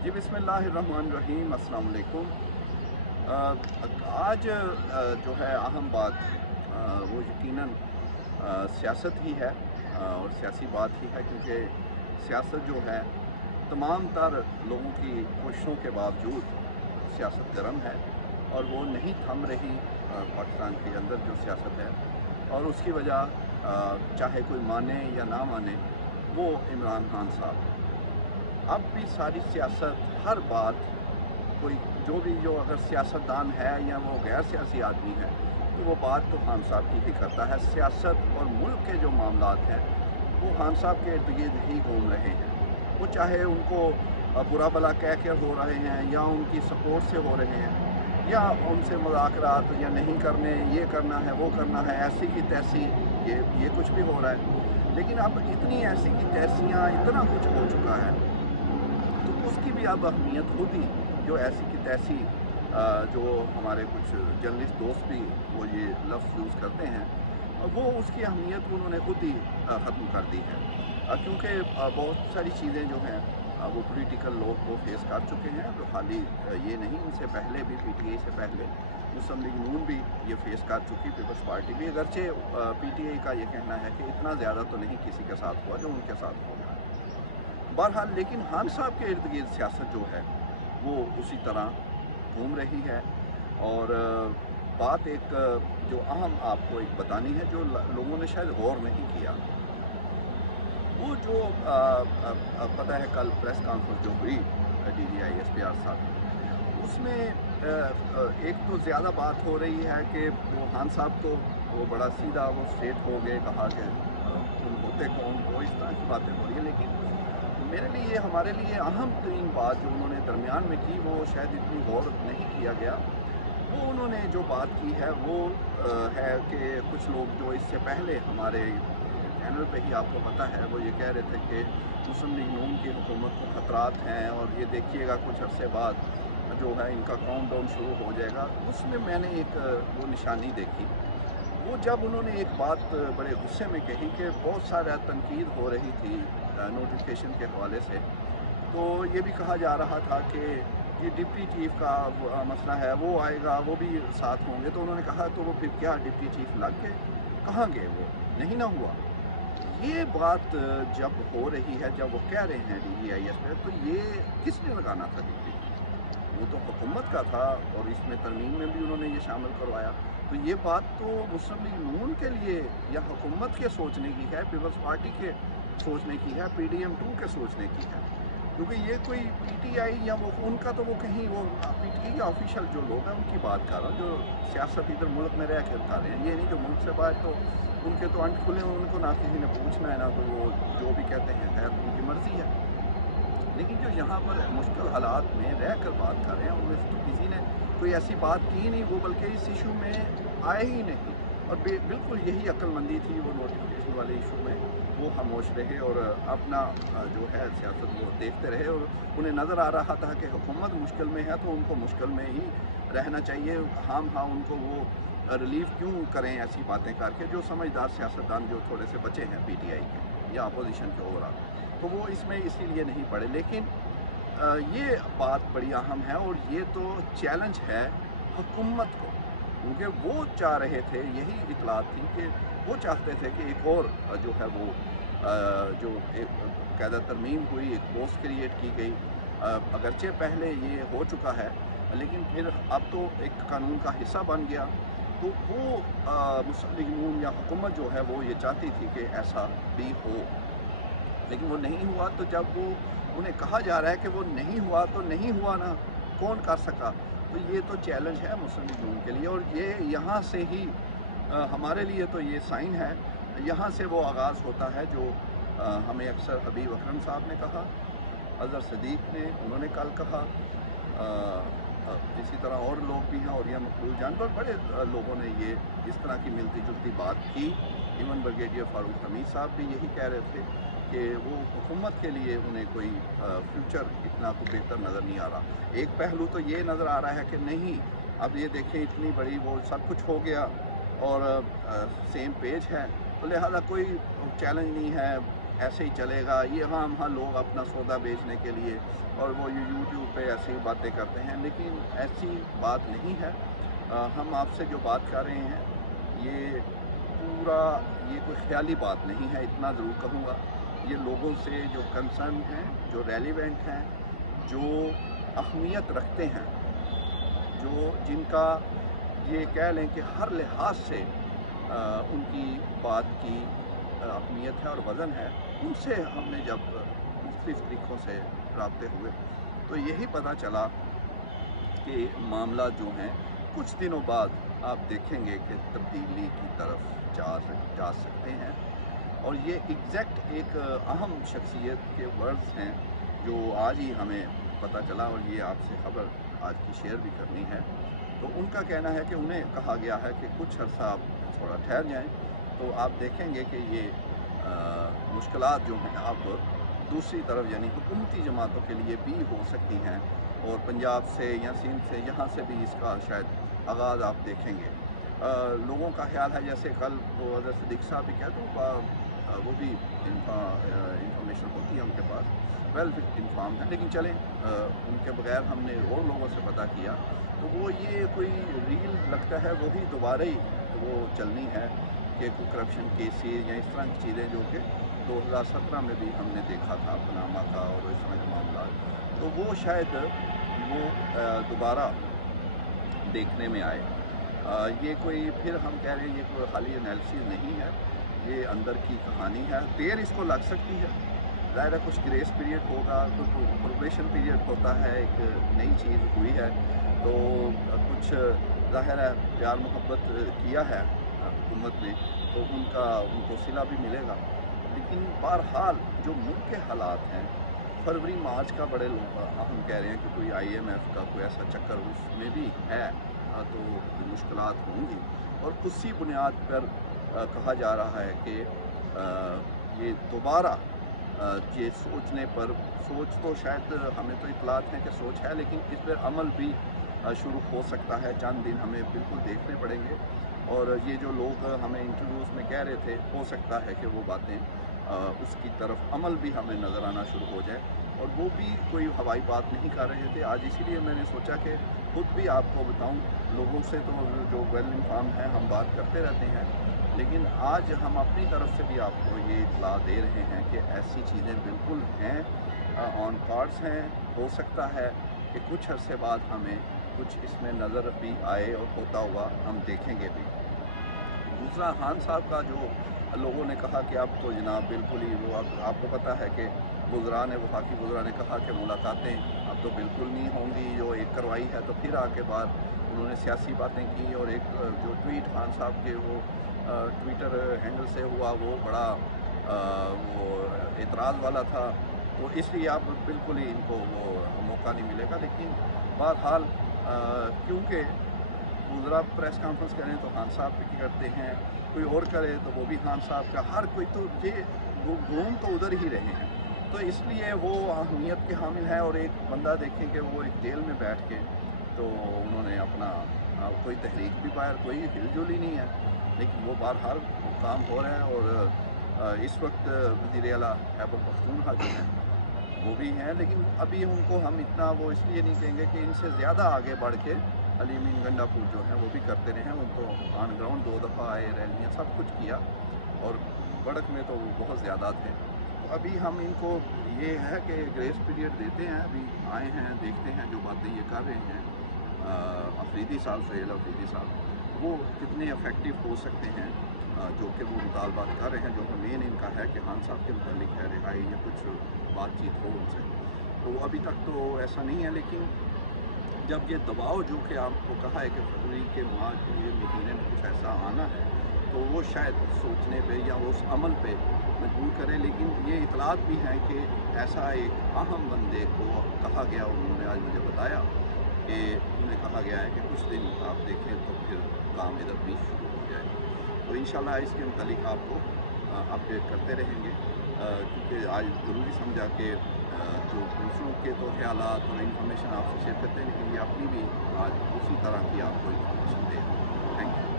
जी बिस्मिल्लाहिर्रहमानिर्रहीम अस्सलाम वालेकुम। आज जो है अहम बात वो यकीनन सियासत ही है और सियासी बात ही है, क्योंकि सियासत जो है तमाम तर लोगों की कोशिशों के बावजूद सियासत गर्म है और वो नहीं थम रही। पाकिस्तान के अंदर जो सियासत है और उसकी वजह चाहे कोई माने या ना माने वो इमरान खान साहब। अब भी सारी सियासत हर बात कोई जो अगर सियासतदान है या वो गैर सियासी आदमी है तो वो बात तो खान साहब की ही करता है। सियासत और मुल्क के जो मामलात हैं वो खान साहब के इर्द गिर्द ही घूम रहे हैं। वो चाहे उनको बुरा भला कह कर हो रहे हैं या उनकी सपोर्ट से हो रहे हैं या उनसे मुज़ाकरात या नहीं करने, ये करना है वो करना है, ऐसी की तैसी ये कुछ भी हो रहा है। लेकिन अब इतनी ऐसी की तैसियाँ, इतना कुछ हो चुका है तो उसकी भी अब अहमियत खुद ही जो ऐसी की तैसी जो हमारे कुछ जर्नलिस्ट दोस्त भी वो ये लफ्ज़ यूज़ करते हैं, वो उसकी अहमियत उन्होंने खुद ही ख़त्म कर दी है। क्योंकि बहुत सारी चीज़ें जो हैं वो पॉलिटिकल लोग वो फेस कर चुके हैं। तो खाली ये नहीं, इनसे पहले भी पीटीआई से पहले मुस्लिम लीग नून भी ये फेस कर चुकी, पीपल्स पार्टी भी। अगरचे पीटीआई का ये कहना है कि इतना ज़्यादा तो नहीं किसी के साथ हुआ जो उनके साथ हो गया। बहरहाल लेकिन खान साहब के इर्द गिर्द सियासत जो है वो उसी तरह घूम रही है। और बात एक जो अहम आपको एक बतानी है, जो लोगों ने शायद गौर नहीं किया, वो जो पता है कल प्रेस कॉन्फ्रेंस जो हुई DGI-SPR साहब, उसमें एक तो ज़्यादा बात हो रही है कि वो खान साहब तो वो बड़ा सीधा वो स्ट्रेट हो गए, कहा कि तुम होते कौन हो, इस तरह की बातें हो रही है। लेकिन मेरे लिए, हमारे लिए अहम तरीन बात जो उन्होंने दरमियान में की वो शायद इतनी गौर नहीं किया गया। वो उन्होंने जो बात की है वो है कि कुछ लोग जो इससे पहले हमारे चैनल पे ही आपको पता है वो ये कह रहे थे कि मुस्लिम लीग नून की हुकूमत को ख़तरात हैं और ये देखिएगा कुछ अरसे बाद जो है इनका काउंटडाउन शुरू हो जाएगा। उसमें मैंने एक वो निशानी देखी। वो जब उन्होंने एक बात बड़े गुस्से में कही कि बहुत सारा तनकीद हो रही थी नोटिफिकेशन के हवाले से, तो ये भी कहा जा रहा था कि ये डिप्टी चीफ का मसला है, वो आएगा, वो भी साथ होंगे। तो उन्होंने कहा तो वो फिर क्या डिप्टी चीफ लग गए, कहाँ गए, वो नहीं ना हुआ। ये बात जब हो रही है, जब वो कह रहे हैं DGIS पे, तो ये किसने लगाना था डिप्टी चीफ? वो तो हुकूमत का था और इसमें तरमीम में भी उन्होंने ये शामिल करवाया। तो ये बात तो मुस्लिम लीग नून के लिए या हुकूमत के सोचने की है, पीपल्स पार्टी के सोचने की है, PDM-2 के सोचने की है। क्योंकि ये कोई PTI या वो उनका तो वो कहीं वो PTI के ऑफिशियल जो लोग हैं उनकी बात कर रहा हूँ, जो सियासत इधर मुल्क में रह के उठा रहे हैं। ये नहीं जो मुल्क से बाहर, तो उनके तो अंट खुले हैं, उनको ना किसी ने पूछना है ना, तो वो जो भी कहते हैं खैर उनकी मर्ज़ी है। लेकिन जो यहाँ पर मुश्किल हालात में रह कर बात कर रहे हैं उनमें से तो किसी ने कोई ऐसी बात की नहीं, वो बल्कि इस इशू में आए ही नहीं। और बिल्कुल यही अक्लमंदी थी, वो नोटिफिकेशन वाले इशू में वो खामोश रहे और अपना जो है सियासत वो देखते रहे। और उन्हें नज़र आ रहा था कि हुकूमत मुश्किल में है तो उनको मुश्किल में ही रहना चाहिए। हाँ उनको वो रिलीफ क्यों करें ऐसी बातें करके। जो समझदार सियासतदान जो थोड़े से बचे हैं PTI के या अपोजिशन के ओवरऑल, तो वो इसमें इसीलिए नहीं पड़े। लेकिन ये बात बड़ी अहम है और ये तो चैलेंज है हुकूमत को, क्योंकि वो चाह रहे थे, यही इतलात थी कि वो चाहते थे कि एक और जो है वो जो एक बाकायदा तरमीम हुई, एक पोस्ट क्रिएट की गई। अगरचे पहले ये हो चुका है लेकिन फिर अब तो एक कानून का हिस्सा बन गया। तो वो मुस्लिम लीग नून या हुकूमत जो है वो ये चाहती थी कि ऐसा भी हो, लेकिन वो नहीं हुआ। तो जब वो उन्हें कहा जा रहा है कि वो नहीं हुआ तो नहीं हुआ ना, कौन कर सका। तो ये तो चैलेंज है मुस्लिम लीग नून के लिए और ये यहाँ से ही हमारे लिए तो ये साइन है, यहाँ से वो आगाज़ होता है जो हमें अक्सर हबीब अकरम साहब ने कहा, अज़हर सदीक़ ने, उन्होंने कल कहा। इसी तरह और लोग भी हैं, औरिया मकबूल जान पर बड़े लोगों ने ये इस तरह की मिलती जुलती बात की। इवन ब्रिगेडियर फारूक हमीद साहब भी यही कह रहे थे कि वो हुकूमत के लिए उन्हें कोई फ्यूचर इतना कोई बेहतर नज़र नहीं आ रहा। एक पहलू तो ये नज़र आ रहा है कि नहीं, अब ये देखें इतनी बड़ी वो सब कुछ हो गया और सेम पेज है, तो लिहाजा कोई चैलेंज नहीं है, ऐसे ही चलेगा, ये वहाँ लोग अपना सौदा बेचने के लिए और वो यूट्यूब पे ऐसी बातें करते हैं, लेकिन ऐसी बात नहीं है। हम आपसे जो बात कर रहे हैं ये पूरा, ये कोई ख़याली बात नहीं है, इतना ज़रूर कहूँगा। ये लोगों से जो कंसर्न हैं, जो रेलिवेंट हैं, जो अहमियत रखते हैं, जो जिनका ये कह लें कि हर लिहाज से उनकी बात की अहमियत है और वज़न है, उनसे हमने जब मुख्तलिफ़ तरीक़ों से राब्ते हुए तो यही पता चला कि मामला जो हैं कुछ दिनों बाद आप देखेंगे कि तब्दीली की तरफ जा सकते हैं। और ये एग्जैक्ट एक अहम शख्सियत के वर्ड्स हैं जो आज ही हमें पता चला, और ये आपसे ख़बर आज की शेयर भी करनी है। तो उनका कहना है कि उन्हें कहा गया है कि कुछ अर्सा आप थोड़ा ठहर जाएं, तो आप देखेंगे कि ये मुश्किलात जो हैं अब दूसरी तरफ यानी हुकूमती जमातों के लिए भी हो सकती हैं, और पंजाब से या सिंध से यहाँ से भी इसका शायद आगाज़ आप देखेंगे। लोगों का ख्याल है जैसे कल वो अगर सिद्दीक साहब भी कहते हैं वो भी इंफॉर्मेशन होती है उनके पास, वेल इन्फॉर्म है, लेकिन चलें उनके बगैर हमने और लोगों से पता किया तो वो ये कोई रील लगता है वही दोबारा ही वो चलनी है कि कोई करप्शन केसेस या इस तरह की चीज़ें जो कि 2017 में भी हमने देखा था पनामा का और इस तरह के मामला, तो वो शायद वो दोबारा देखने में आए। ये कोई फिर हम कह रहे हैं ये कोई खाली एनालिसिस नहीं है, ये अंदर की कहानी है। देर इसको लग सकती है, ज़ाहिर है कुछ ग्रेस पीरियड होगा, कुछ प्रोबेशन पीरियड होता है, एक नई चीज़ हुई है तो कुछ ज़ाहिर है प्यार मोहब्बत किया है हुकूमत ने तो उनको सिला भी मिलेगा। लेकिन बहरहाल जो मुल्क के हालात हैं, फरवरी मार्च का बड़े लोग हम कह रहे हैं कि कोई IMF का कोई ऐसा चक्कर उसमें भी है तो मुश्किलात होंगी, और उसी बुनियाद पर कहा जा रहा है कि ये दोबारा ये सोचने पर, सोच तो शायद हमें तो इतलात है कि सोच है, लेकिन इस पर अमल भी शुरू हो सकता है। चंद दिन हमें बिल्कुल देखने पड़ेंगे, और ये जो लोग हमें इंटरव्यूज़ में कह रहे थे हो सकता है कि वो बातें उसकी तरफ अमल भी हमें नज़र आना शुरू हो जाए, और वो भी कोई हवाई बात नहीं कर रहे थे आज। इसीलिए मैंने सोचा कि खुद भी आपको बताऊं, लोगों से तो जो वेल इन्फॉर्म हैं हम बात करते रहते हैं, लेकिन आज हम अपनी तरफ से भी आपको ये इत्तला दे रहे हैं कि ऐसी चीज़ें बिल्कुल हैं, ऑन कार्ड्स हैं। हो सकता है कि कुछ अरसे बाद हमें कुछ इसमें नज़र भी आए और होता हुआ हम देखेंगे भी। दूसरा खान साहब का जो लोगों ने कहा कि अब तो जनाब बिल्कुल ही वो, अब आपको पता है कि वज़रा ने, वफाकी वज़रा ने कहा कि मुलाकातें अब तो बिल्कुल नहीं होंगी, जो एक करवाई है तो फिर आके बाद उन्होंने सियासी बातें की, और एक जो ट्वीट खान साहब के वो ट्विटर हैंडल से हुआ वो बड़ा वो एतराज़ वाला था, तो इसलिए अब बिल्कुल ही इनको वो मौका नहीं मिलेगा। लेकिन बहरहाल क्योंकि वज़रा प्रेस कॉन्फ्रेंस करें तो खान साहब भी करते हैं, कोई और करे तो वो भी खान साहब का, हर कोई तो ये घूम तो उधर ही रहे हैं, तो इसलिए वो अहमियत के हामिल है। और एक बंदा देखें कि वो एक जेल में बैठ के तो उन्होंने अपना कोई तहरीक भी पाया, कोई हिलजुल ही नहीं है, लेकिन वो बहरहाल वो काम हो रहा है। और इस वक्त वज़ीर आला खैबर पख्तूनख्वा जो हैं वो भी हैं, लेकिन अभी उनको हम इतना वो इसलिए नहीं कहेंगे कि इनसे ज़्यादा आगे बढ़ के अली अमीन गंडापुर जो हैं वो भी करते रहे हैं। उनको ऑन ग्राउंड 2 दफ़ा आए, रैलियाँ सब कुछ किया, और बढ़त में तो वो बहुत ज़्यादा थे। तो अभी हम इनको ये है कि ग्रेस पीरियड देते हैं, अभी आए हैं, देखते हैं जो बातें ये कर रहे हैं अफरीदी साहब, सुहेल अफरीदी साहब, वो कितने इफ़ेक्टिव हो सकते हैं जो कि वो मुतालबात कर रहे हैं। जो मेन इनका है कि खान साहब के मुतालिक है रिहाई या कुछ बातचीत हो उनसे, तो अभी तक तो ऐसा नहीं है। लेकिन जब ये दबाव जो कि आपको कहा है कि फरवरी के महीने में कुछ ऐसा आना है, तो वो शायद सोचने पे या उस अमल पे मजबूर करे। लेकिन ये इतलात भी हैं कि ऐसा एक अहम बंदे को कहा गया, उन्होंने आज मुझे बताया कि उन्हें कहा गया है कि कुछ दिन आप देखें तो फिर काम इधर भी शुरू हो जाए। तो इंशाल्लाह इसके मुतालिक आपको अपडेट करते रहेंगे, क्योंकि आज ज़रूरी समझा कि जो दूसरों के तो ख्यालात और इन्फॉर्मेशन आपसे शेयर करते हैं, लेकिन ये अपनी भी आज उसी तरह की आपको इन्फॉर्मेशन दे।